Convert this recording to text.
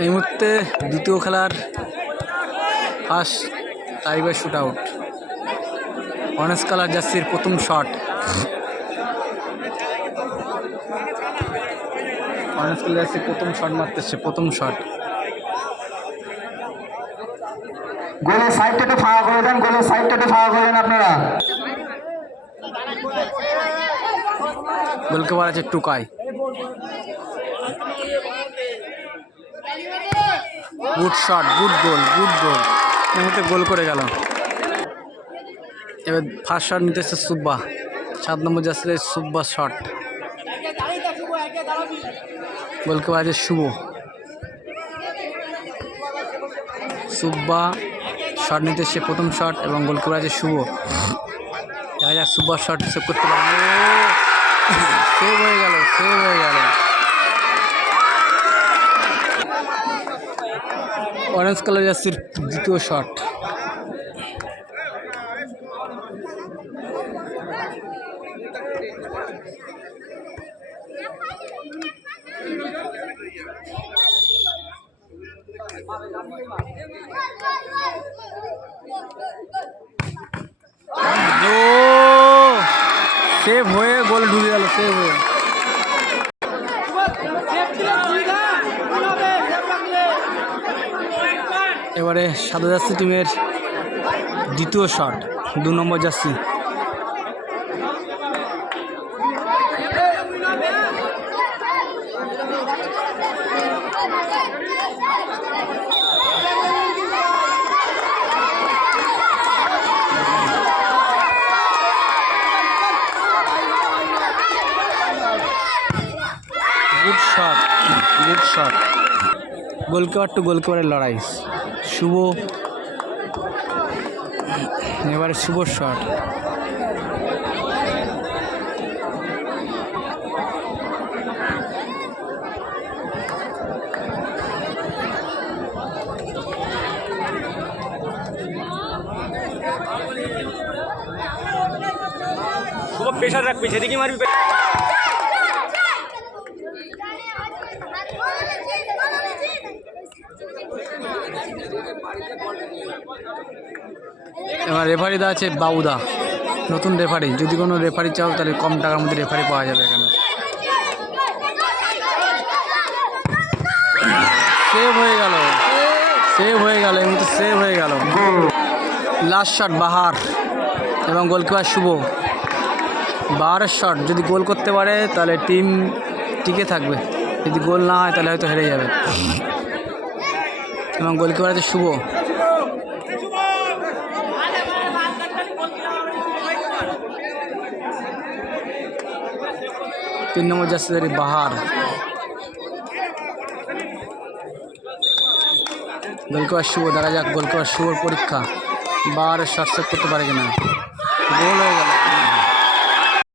এই মুহূর্তে দ্বিতীয় খেলার first tiebreaker shootout. Orange colour জার্সির প্রথম শট। অরেঞ্জ কালার জার্সির প্রথম শট মারতেছে, প্রথম শট। গোলের সাইডটা একটু ফাঁকা করে দেন, গোলের সাইডটা একটু ফাঁকা করে দেন আপনারা। গোলকিপার আছে টুকাই। গুড শট, গুড গোল, গুড গোল। এই মুহূর্তে গোল করে গেল। এবার ফার্স্ট শট নিতেছে সুব্বা, 7 নম্বর জার্সির সুব্বা শট। গোলকিপার আছে শুভ। সুব্বা শট নিতে সে প্রথম শট এবং গোলকিপার আছে শুভ। দেখা যাক সুব্বা শট সেভ করতে পারবে। সেভ হয়ে গেল, সেভ হয়ে গেল। অরেঞ্জ কালার জার্সির দ্বিতীয় শট। সেভ হয়ে গোল ঢুকে গেল, সেভ হয়ে। এবারে সাদা জার্সি টিমের দ্বিতীয় শট, 2 নম্বর jersey. Good shot, good shot. Goalkeeper to গোলকিপারের লড়াই। শুভ, এবারে শুভ শট। শুভ প্রেশার রাখবি, সেদিকে মারবি। এবার রেফারিদা আছে বাউদা, নতুন রেফারি। যদি কোনো রেফারি চাও তাহলে কম টাকার মধ্যে রেফারি পাওয়া যাবে এখানে। সেভ হয়ে গেল, সেভ হয়ে গেল, এই মুহূর্তে সেভ হয়ে গেল। লাস্ট শট বাহার এবং গোলকিপার শুভ। বাহারের শট যদি গোল করতে পারে তাহলে টিম টিকে থাকবে, যদি গোল না হয় তাহলে হয়তো হেরে যাবে। এবং গোলকিপার আছে শুভ। তিন নম্বর জার্সি বাহার। গোলকিপার শুভ, দেখা যাক গোলকিপার শুভর পরীক্ষা। বাহারের শট সেভ করতে পারে কিনা। গোল হয়ে গেল।